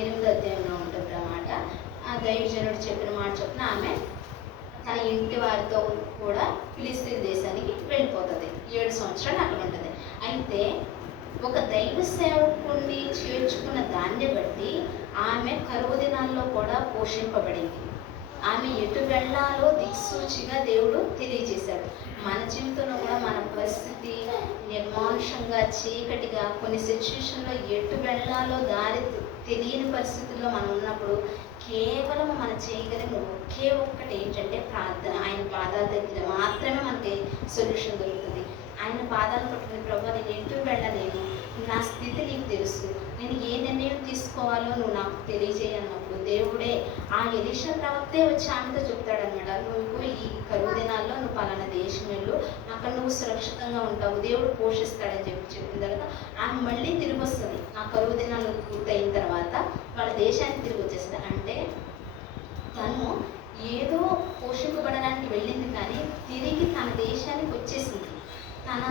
8వ అధ్యాయంలో ఉంటుంది అన్నమాట. ఆ దైవజనుడు చెప్పిన మాట చొప్పున ఆమె తన ఇంటి వారితో కూడా ఫిలిస్తీన్ దేశానికి వెళ్ళిపోతుంది. 7 సంవత్సరాలు అక్కడ ఉంటుంది. అయితే ఒక దైవ సేవకుడిని చేర్చుకున్న దాన్ని బట్టి ఆమె కరువు దినాల్లో కూడా పోషింపబడింది. ఆమె ఎటు వెళ్ళాలో దిక్సూచిగా దేవుడు తెలియజేశాడు. మన జీవితంలో కూడా మన పరిస్థితి నిర్మానుషంగా చీకటిగా కొన్ని సిచ్యువేషన్లో ఎటు వెళ్ళాలో దారి తెలియని పరిస్థితుల్లో మనం ఉన్నప్పుడు కేవలం మనం చేయగలిగిన ఒకే ఒక్కటి ఏంటంటే ప్రార్థన. ఆయన పాదాల దగ్గర మాత్రమే మనకి సొల్యూషన్ దొరుకుతుంది. ఆయన పాదాలు పట్టుకుని ప్రభు నేను ఎటు వెళ్ళలేను, నా స్థితి నీకు తెలుసు, నేను ఏ నిర్ణయం తీసుకోవాలో నువ్వు నాకు తెలియజేయన్నప్పుడు దేవుడే ఆ ఎలీషా ప్రవక్తే వచ్చి ఆమెతో చెప్తాడనమాట. నువ్వు ఈ కరువు దినాల్లో నువ్వు పలానా దేశం వెళ్ళు, అక్కడ నువ్వు సురక్షితంగా ఉంటావు, దేవుడు పోషిస్తాడని చెప్పిన తర్వాత ఆమె మళ్ళీ తిరిగి వస్తుంది. ఆ కరువు దినాలు పూర్తయిన తర్వాత వాళ్ళ దేశానికి తిరిగి వచ్చేస్తుంది. అంటే తను ఏదో పోషింపబడడానికి వెళ్ళింది కానీ తిరిగి తన దేశానికి వచ్చేసింది. తన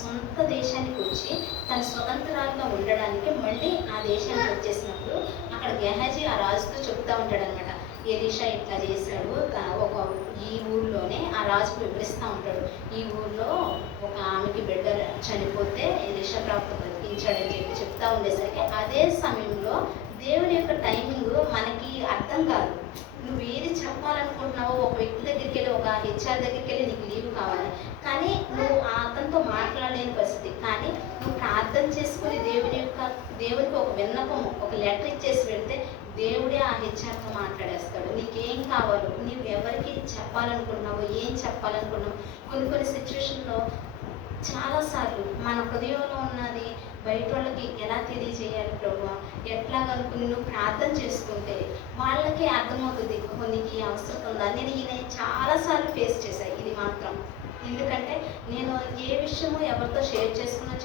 సొంత దేశానికి వచ్చి తన స్వతంత్రాలుగా ఉండడానికి మళ్ళీ ఆ దేశానికి వచ్చేసినప్పుడు అక్కడ గెహాజీ ఆ రాజుతో చెప్తా ఉంటాడు అనమాట. ఎలీషా ఇట్లా చేశాడు, ఈ ఊర్లోనే ఆ రాజుకు వివరిస్తూ ఉంటాడు. ఈ ఊర్లో ఒక ఆమెకి బిడ్డ చనిపోతే ఎలీషా ప్రవక్త బ్రతికించాడని చెప్పి చెప్తా ఉండేసరికి అదే సమయంలో దేవుని యొక్క టైమింగ్ మనకి అర్థం కాదు. నువ్వు ఏది చెప్పాలనుకుంటున్నావో ఒక వ్యక్తి దగ్గరికి వెళ్ళి, ఒక హెచ్ఆర్ దగ్గరికి వెళ్ళి నీకు లీవ్ కావాలి కానీ నువ్వు అతనితో మాట్లాడలేని పరిస్థితి. కానీ నువ్వు ప్రార్థన చేసుకుని దేవునికి ఒక విన్నపం, ఒక లెటర్ ఇచ్చేసి పెడితే దేవుడే ఆ హెచ్ఆర్తో మాట్లాడేస్తాడు. నీకేం కావాలో, నువ్వు ఎవరికి చెప్పాలనుకుంటున్నావో, ఏం చెప్పాలనుకున్నావు. కొన్ని సిచ్యువేషన్లో చాలాసార్లు మన హృదయంలో ఉన్నది బయట వాళ్ళకి ఎలా తెలియజేయాలి ప్రభు, ఎట్లాగనుకుని నువ్వు ప్రార్థన చేసుకుంటే వాళ్ళకి అర్థమవుతుంది నీకు అవసరం ఉందా. నేను ఈయన చాలాసార్లు ఫేస్ చేశాను ఇది మాత్రం. ఎందుకంటే నేను ఏ విషయమో ఎవరితో షేర్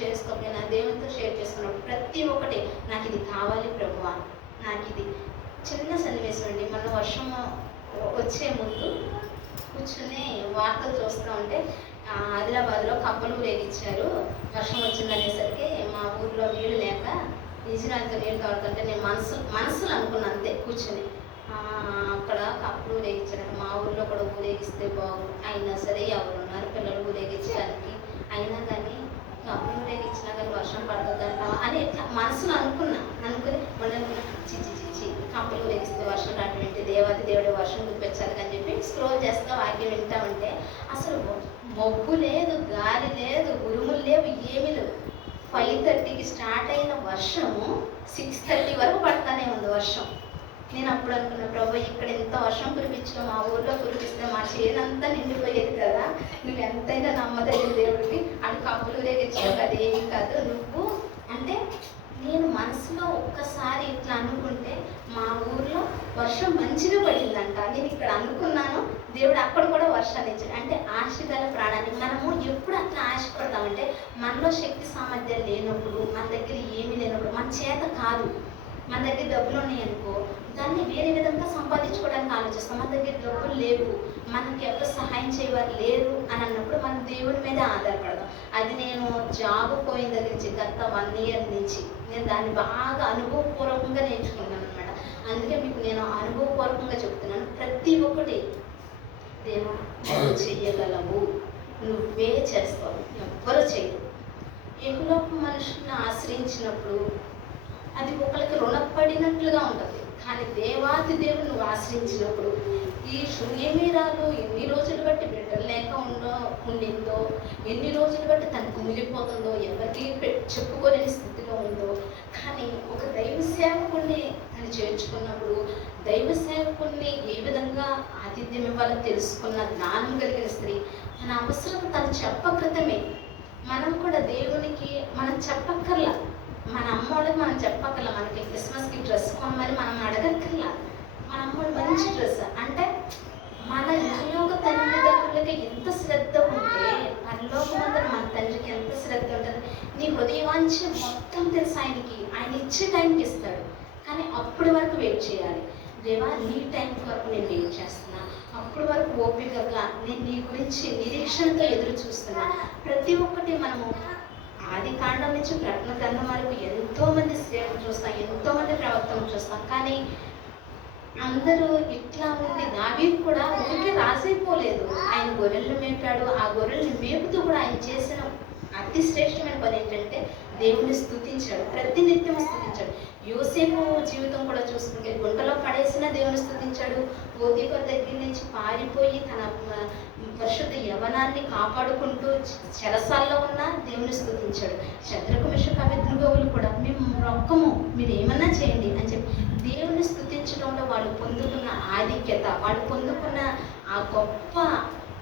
చేసుకోకపోయినా దేవునితో షేర్ చేసుకున్నప్పుడు ప్రతి ఒక్కటి నాకు ఇది కావాలి ప్రభువా, నాకు ఇది. చిన్న సన్నివేశం అండి. మన వర్షం వచ్చే ముందు కూర్చుని వార్తలు చూస్తూ ఉంటే ఆదిలాబాద్లో కప్పలు ఊరేగించారు. వర్షం వచ్చిందనేసరికి మా ఊర్లో నీళ్ళు లేక ఈజీనాలతో నీళ్ళు తాగుతుంటే నేను మనసులు అనుకున్నాను అంతే కూర్చుని. అక్కడ కప్పలు ఊరేగించారు. మా ఊర్లో కూడా ఊరేగిస్తే బాగుంది. అయినా సరే ఎవరున్నారు పిల్లలు ఊరేగించడానికి, అయినా కానీ కప్పలు ఊరేగించినా కానీ వర్షం పడుతుందంట అని మనసులో అనుకుని మళ్ళీ చిచి కప్పలు ఊరేగిస్తే వర్షం రావటం దేవాది దేవుడి వర్షం గుర్తించాలి అని చెప్పి స్క్రోల్ చేస్తా వాక్యం వింటామంటే అసలు మబ్బు లేదు, గాలి లేదు, ఉరుములు లేవు, ఏమీ లేవు. 5:30కి స్టార్ట్ అయిన వర్షము 6:30 వరకు పడతానే ఉంది వర్షం. నేను అప్పుడు అనుకున్న ప్రభు ఇక్కడ ఎంత వర్షం కురిపించడం, మా ఊర్లో కురిపిస్తే మా చేనంతా నిండిపోయేది కదా, నువ్వు ఎంతైనా నమ్మదగిన దేవుడివి, అది కప్పులు రేగించావు కదా, ఏమి కాదు నువ్వు అంటే. నేను మనసులో ఒక్కసారి ఇట్లా అనుకుంటే మా ఊర్లో వర్షం మంచిగా పడిందంట. నేను ఇక్కడ అనుకున్నాను, దేవుడు అక్కడ కూడా వర్షాలు ఇచ్చాడు. అంటే ఆశ గల ప్రాణాన్ని మనము ఎప్పుడు అట్లా ఆశపడతామంటే మనలో శక్తి సామర్థ్యాలు లేనప్పుడు, మన దగ్గర ఏమీ లేనప్పుడు, మన చేత కాదు. మన దగ్గర డబ్బులు ఉన్నాయనుకో దాన్ని వేరే విధంగా సంపాదించుకోవడానికి ఆలోచిస్తాం. మన దగ్గర డబ్బులు లేవు, మనకి ఎవరు సహాయం చేయవారు లేరు అని అన్నప్పుడు మనం దేవుడి మీద ఆధారపడదాం. అది నేను జాబ్ పోయిన దగ్గర నుంచి గత 1 year నుంచి నేను దాన్ని బాగా అనుభవపూర్వకంగా నేర్చుకున్నాను అనమాట. అందుకే మీకు నేను అనుభవపూర్వకంగా చెప్తున్నాను. ప్రతి ఒక్కటి దేవా నువ్వు చెయ్యగలవు, నువ్వే చేస్తావు, ఎవ్వరు చేయరు. ఎగులోపు మనుషుల్ని ఆశ్రయించినప్పుడు అది ఒకరికి రుణపడినట్లుగా ఉంటుంది. కానీ దేవాది దేవుడు నువ్వు ఆశ్రయించినప్పుడు ఈ శూన్యమీరాలు ఎన్ని రోజులు బట్టి బిడ్డలు లేక ఉండిందో, ఎన్ని రోజులు బట్టి తను కుమిలిపోతుందో, ఎవరికి చెప్పుకోలేని స్థితిలో ఉందో, కానీ ఒక దైవ సేవకుని తను చేర్చుకున్నప్పుడు దైవ సేవకుని ఏ విధంగా ఆతిథ్యం ఇవ్వాలో తెలుసుకున్న జ్ఞానం కలిగిన స్త్రీ తన అవసరం తను చెప్పకృతమే. మనం కూడా దేవునికి మనం చెప్పక్కర్లా, మన అమ్మోళ్ళకి మనం చెప్పక్కర్లా. మనకి క్రిస్మస్కి డ్రెస్ కొనమని మనం అడగక్కర్లా. మన అమ్మోళ్ళు మంచి డ్రెస్ అంటే మన ఇంట్లోక తల్లిదండ్రులకి ఎంత శ్రద్ధ ఉంటే పరలోకమందున మన తండ్రికి ఎంత శ్రద్ధ ఉంటుంది. నీ హృదయవాంఛ మొత్తం తెలుసు ఆయనకి, ఆయన ఇచ్చే టైంకి ఇస్తాడు. కానీ అప్పటి వరకు వెయిట్ చేయాలి. దేవా నీ టైం వరకు నేను వెయిట్ చేస్తున్నా, అప్పటి వరకు ఓపికగా నేను నీ గురించి నిరీక్షణతో ఎదురు చూస్తున్నా. ప్రతి ఒక్కటి మనము ఆది కాండం నుంచి ప్రకటన గ్రంథం వరకు ఎంతోమంది స్త్రీలను చూస్తాం, ఎంతోమంది ప్రవక్తలను చూస్తాం. కానీ అందరూ ఇట్లా ఉండి దావీదు కూడా ఊరికే రాసైపోలేదు. ఆయన గొర్రెలను మేపాడు. ఆ గొర్రెలను మేపుతూ కూడా ఆయన చేసిన అతి శ్రేష్టమైన పని ఏంటంటే దేవుని స్తుతించాడు, ప్రతినిత్యం స్తుతించాడు. యోసేపు జీవితం కూడా చూసుకుంటే గుంటలో పడేసిన దేవుని స్తుతించాడు. పోతీఫర్ దగ్గర నుంచి పారిపోయి తన పరిశుద్ధ యవనాన్ని కాపాడుకుంటూ చెరసాల్లో ఉన్న దేవుని స్తుతించాడు. శద్రకు మెషకు అబేద్నెగోలు కూడా మేము రొక్కము, మీరు ఏమన్నా చేయండి అని చెప్పి దేవుని స్తుతించడంలో వాళ్ళు పొందుకున్న ఆధిక్యత, వాళ్ళు పొందుకున్న ఆ గొప్ప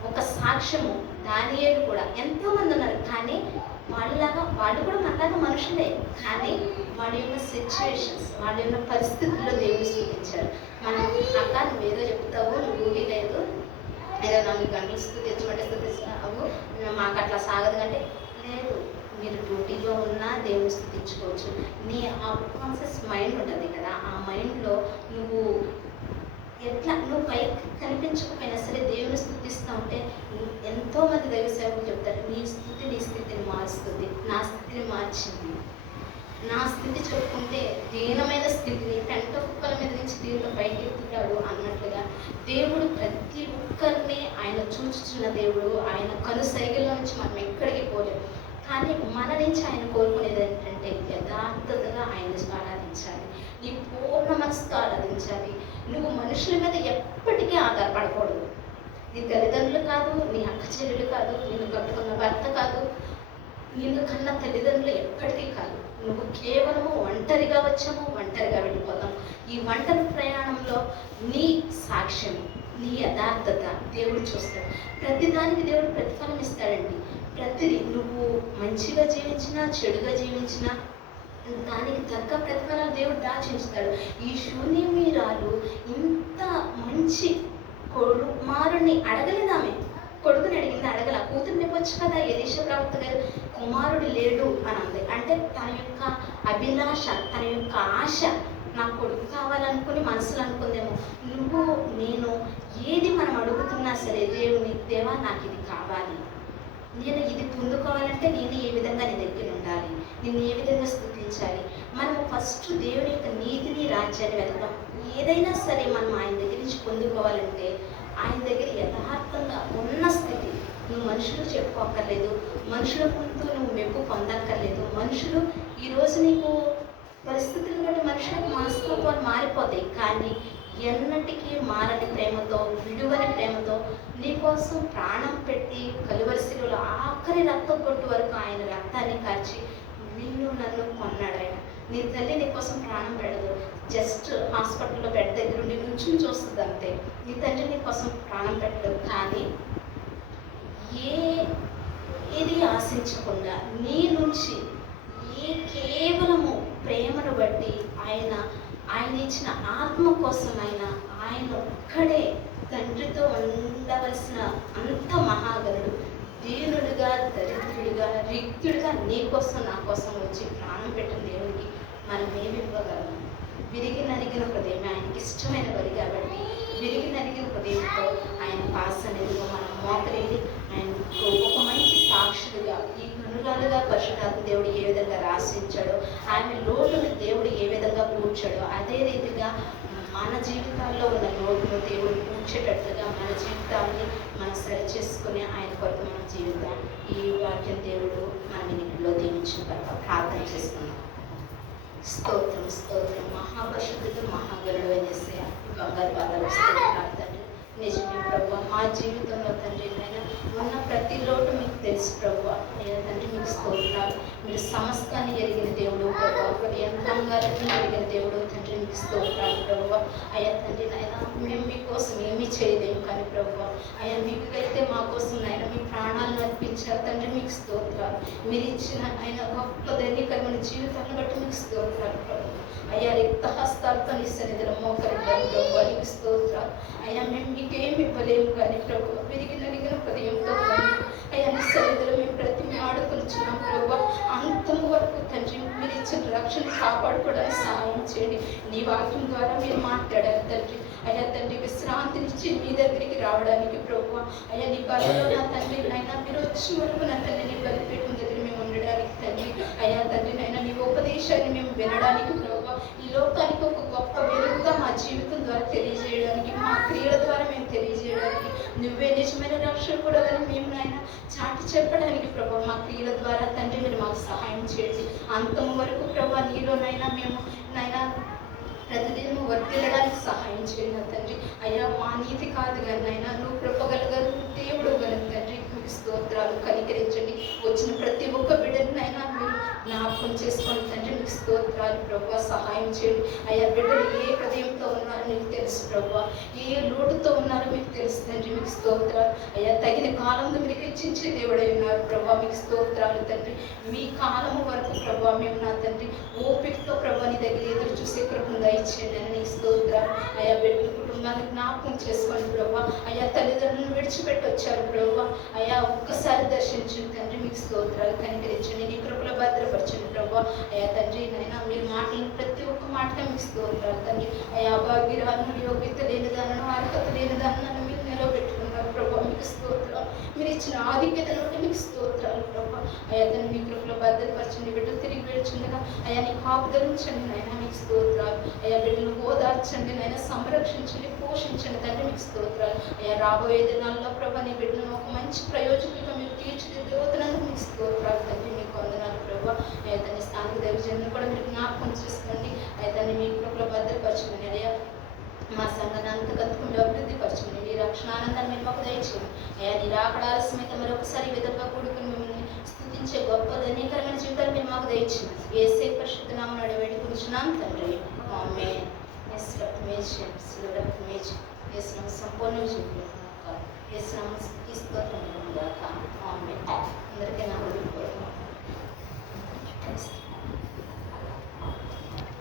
ఒక సాక్ష్యము. దానియేలు కూడా ఎంతోమంది ఉన్నారు, కానీ వాళ్ళు కూడా మనలాగా మనుషులే. కానీ వాళ్ళ యొక్క సిచ్యువేషన్స్, వాళ్ళ యొక్క పరిస్థితుల్లో దేవుని స్థుతించారు. మనం అక్క నువ్వేదో చెప్తావు, నువ్వు లేదు 24 గంటలు స్థుతించమంటే స్థుతిస్తావు, మాకు అట్లా సాగదు అంటే లేదు. మీరు డ్యూటీలో ఉన్నా దేవుని స్థుతించుకోవచ్చు. నీ అబ్కాన్షియస్ మైండ్ ఉంటుంది కదా, ఆ మైండ్లో నువ్వు పైకి కనిపించకపోయినా సరే దేవుని స్థుతిస్తూ ఉంటే ఎంతోమంది దైవ సేవకులు చెప్తారు, నీ స్థుతి నీ స్థితిని మారుస్తుంది. నా స్థితిని మార్చింది. నా స్థితి చెప్పుకుంటే దీనమైన స్థితిని పెంట కుక్కల మీద నుంచి దేవుడు పైకి ఎత్తుతాడు అన్నట్లుగా దేవుడు ప్రతి ఒక్కరిని ఆయన చూచుచున్న దేవుడు. ఆయన కనుసైగల నుంచి మనం ఎక్కడికి పోలేము. కానీ మన నుంచి ఆయన కోరుకునేది ఏంటంటే యథార్థతగా ఆయన ఆరాధించాలి, నీ పూర్ణ మనసుతో ఆరాధించాలి. నువ్వు మనుషుల మీద ఎప్పటికీ ఆధారపడకూడదు. నీ తల్లిదండ్రులు కాదు, నీ అక్క చెల్లెలు కాదు, నిన్ను కట్టుకున్న భర్త కాదు, నిన్ను కన్న తల్లిదండ్రులు ఎప్పటికీ కాదు. నువ్వు కేవలము ఒంటరిగా వచ్చాము, ఒంటరిగా వెళ్ళిపోతాం. ఈ ఒంటరి ప్రయాణంలో నీ సాక్ష్యం, నీ యథార్థత దేవుడు చూస్తాడు. ప్రతిదానికి దేవుడు ప్రతిఫలం ఇస్తాడండి. ప్రతిదీ నువ్వు మంచిగా జీవించినా చెడుగా జీవించినా దానికి తగ్గ ప్రతిఫలాలు దేవుడు దాచించుతాడు. ఈ శూన్యమీరాలు ఇంత మంచి కుమారుణ్ణి అడగలేదు. ఆమె కొడుకుని అడిగింది, అడగల. కూతుర్ని ఇవ్వచ్చు కదా. ఎలీషా ప్రవక్త గారు కుమారుడు లేడు అని అంది. అంటే తన యొక్క అభిలాష, తన యొక్క ఆశ, నా కొడుకు కావాలనుకుని మనసులో అనుకుందేమో. నువ్వు నేను ఏది మనం అడుగుతున్నా సరే దేవుని, దేవా నాకు ఇది కావాలి, నేను ఇది పొందుకోవాలంటే నేను ఏ విధంగా నీ దగ్గర ఉండాలి, నిన్ను ఏ విధంగా స్థుతించాలి. మనము ఫస్ట్ దేవుని యొక్క నీతిని రాజ్యాన్ని వెతకడం. ఏదైనా సరే మనం ఆయన దగ్గర నుంచి పొందుకోవాలంటే ఆయన దగ్గర యథార్థంగా ఉన్న స్థితి. నువ్వు మనుషులు చెప్పుకోక్కర్లేదు, మనుషుల ముందు నువ్వు మెప్పు పొందక్కర్లేదు. మనుషులు ఈరోజు నీకు పరిస్థితులను బట్టి మనుషులకు మనస్తత్వాలు మారిపోతాయి. కానీ ఎన్నటికీ మారని ప్రేమతో, విడువని ప్రేమతో నీకోసం ప్రాణం పెట్టి కలువరిశిలో ఆఖరి రక్తం కొట్టు వరకు ఆయన రక్తాన్ని కాచి నిన్ను నన్ను కొన్నాడు. ఆయన నీ తల్లి నీకోసం ప్రాణం పెడదు, జస్ట్ హాస్పిటల్లో బెడ్ దగ్గర ఉండి నుంచుని చూస్తుంది అంతే. నీ తండ్రి నీకోసం ప్రాణం పెట్టదు. కానీ ఏది ఆశించకుండా నీ నుంచి కేవలము ప్రేమను బట్టి ఆయన ఇచ్చిన ఆత్మ కోసం ఆయన ఒక్కడే తండ్రితో ఉండవలసిన అంత మహాగణుడు, దీనుడిగా, దరిద్రుడిగా, రిక్తుడిగా నీ కోసం నా కోసం వచ్చి ప్రాణం పెట్టిన దేవుడికి మనం ఏమి ఇవ్వగలం? విరిగి నరిగిన హృదయం ఆయనకి ఇష్టమైన బలి కాబట్టి విరిగి నరిగిన హృదయంతో ఆయన పాసనిధిగా మనం మోకరిల్లి ఆయనకు ఒక మంచి సాక్షులుగా ఈ కనురాలుగా పరిశుద్ధాత్మ దేవుడు ఏ విధంగా రాసించాడో ఆమె లోటును దేవుడు ఏ విధంగా కూర్చాడో అదే రీతిగా మన జీవితాల్లో ఉన్న లోటును దేవుడు కూర్చేటట్లుగా మన జీవితాన్ని మనం సరి చేసుకుని ఆయన కొరకు మన జీవితం ఈ వాక్యం దేవుడు మన ఇంట్లో దీవించిన తర్వాత ప్రార్థన చేసుకున్నాం. స్తోత్రం స్తోత్రం మహాపరిశుద్ధుడు మహాగరుడు అనేసి బంగారు పాదాలు ప్రార్థన. నిజమే ప్రభు మా జీవితంలో తండ్రి నాయన ఉన్న ప్రతి లోటు మీకు తెలుసు ప్రభు. అయ్యా తండ్రి మీకు స్తోత్రాలు. మీరు సమస్తాన్ని ఎరిగిన దేవుడు ప్రభు, ఒకటి యంత్రంగాలన్నీ ఎరిగిన దేవుడు తండ్రి మీకు స్తోత్రాలు ప్రభు. అయ్యా తండ్రి నాయన మేము మీకోసం ఏమీ చేయలేము కానీ ప్రభు అయ్యా మీకైతే మా కోసం నాయన మీ ప్రాణాలను అర్పించారు తండ్రి మీకు స్తోత్రాలు. మీరు ఇచ్చిన ఆయన గొప్ప ధైర్యకరమైన జీవితాన్ని బట్టి మీకు స్తోత్రాలు ప్రభు. అయ్యా రిక్త హస్తాలతో నీ సన్నిధిలో మోకరిల్లాను ప్రభు నీకు స్తోత్రాలు. అయ్యా మేము మీకేమి ఇవ్వలేము కానీ ప్రభు విరిగి నరిగిన హృదయంతో అయ్యా నీ సన్నిధిలో మేము ప్రతి ఆడుకొనిచున్నాం ప్రభు. అంతం వరకు తండ్రి మీరు ఇచ్చిన రక్షణ కాపాడుకోవడానికి సహాయం చేయండి. నీ వాక్యం ద్వారా మీరు మాట్లాడారు తండ్రి. అయ్యా తండ్రి విశ్రాంతినిచ్చి మీ దగ్గరికి రావడానికి ప్రభు అయ్యా నీ బలిలో నా తండ్రి అయినా మీరు వచ్చి వరకు నా తండ్రి నీ బలిపీఠం దగ్గర మేము ఉండడానికి తండ్రి. అయ్యా తండ్రి నైనా నీ ఉపదేశాన్ని మేము వినడానికి ప్రభు ఈ లోకానికి ఒక గొప్ప వెలుగుగా మా జీవితం ద్వారా తెలియజేయడానికి మా క్రియల ద్వారా మేము తెలియజేయడానికి నువ్వే నిజమైన రక్షణ కూడా కానీ మేము నాయన చాటి చెప్పడానికి ప్రభు మా క్రియల ద్వారా తండ్రి మీరు మాకు సహాయం చేయండి. అంతం వరకు ప్రభు నీలోనైనా మేము నైనా ప్రతిదినము వర్తిల్లడానికి సహాయం చేయండి తండ్రి. అయ్యా మా నీతి కాదు కానీ నాయన నువ్వు కృపగలగలు దేవుడు గల తండ్రి మీకు స్తోత్రాలు. కనికరించండి. వచ్చిన ప్రతి ఒక్క బిడ్డనైనా మీరు జ్ఞాపకం చేసుకోండి తండ్రి మీకు స్తోత్రాలు ప్రభు. సహాయం చేయండి. అయ్యా బిడ్డలు ఏ హృదయంతో ఉన్నారో మీకు తెలుసు ప్రభు, ఏ లోటుతో ఉన్నారో మీకు తెలుసు తండ్రి మీకు స్తోత్రాలు. అయ్యా తగిన కాలంలో మీరు హెచ్చించే దేవుడై ఉన్నారు ప్రభు మీకు స్తోత్రాలు తండ్రి. మీ కాలము వరకు ప్రభు మేము నా తండ్రి ఓపికతో ప్రభు నీ దగ్గర ఎదురు చూసే కృపను దయచేయండి అని నీకు స్తోత్రాలు. అయ్యా బిడ్డల కుటుంబాన్ని జ్ఞాపకం చేసుకోండి ప్రభు. అయ్యా తల్లిదండ్రులను విడిచిపెట్టి వచ్చారు ప్రభు. అయ్యా ఒక్కసారి దర్శించండి తండ్రి మీకు స్తోత్రాలు. కనికరించండి. నీ కృపలో భద్రపరచండి ప్రభు. అయ్యా తండ్రి నైనా మీరు మాట్లాడిన ప్రతి ఒక్క మాటగా మీకు స్తోత్రాలు తండ్రి. అయ్యా భాగ్యరాలను యోగ్యత లేనిదానను అర్హత లేనిదానను మీరు నిలబెట్టుకున్నారు ప్రభు మీకు స్తోత్రాలు. మీరు ఇచ్చిన ఆధిక్యతను బట్టి మీకు స్తోత్రాలు ప్రభు. అయ్యా తండ్రి మీ కృపలో భద్రపరచండి. బిడ్డలు తిరిగి వేడుచుండగా అయ్యా నీ కాపుదలించండి నైనా మీకు స్తోత్రాలు. అయ్యా బిడ్డలు ఓదార్చండి నైనా సంరక్షించండి పోషించండి తండ్రి మీకు స్తోత్రాలు. అయ్యా రాబోయే దినాల్లో ప్రభు నీ బిడ్డలను ఒక మంచి ప్రయోజకులుగా మీరు తీర్చిదిద్దుతున్నందుకు మీకు స్తోత్రాలు తండ్రి మీకు వందనాలు ప్రభు. అయ్యా తన స్థానిక దైవజనులను కూడా మీరు జ్ఞాపకం చేసుకోండి. అయ్యా తన్ని మీ కృపలో భద్రపరచమని అయ్యా మా సంఘాన్ని అంతకంతకుండా అభివృద్ధి పరచమని నీ రక్షణానందాన్ని మీరు మాకు దయచేయండి. అయ్యా నీ రాకడ ఆలస్యమైతే మరొకసారి విధంగా కూడుకుని మిమ్మల్ని స్తుతించే గొప్ప ధన్యకరమైన జీవితాలు మీరు మాకు దయచేయండి. యేసే పరిశుద్ధ నామమున వేడుకొనుచున్నాం తండ్రి ఆమేన్. సంపూర్ణ జీవితం యేసు నామమున స్తుతి స్తోత్రం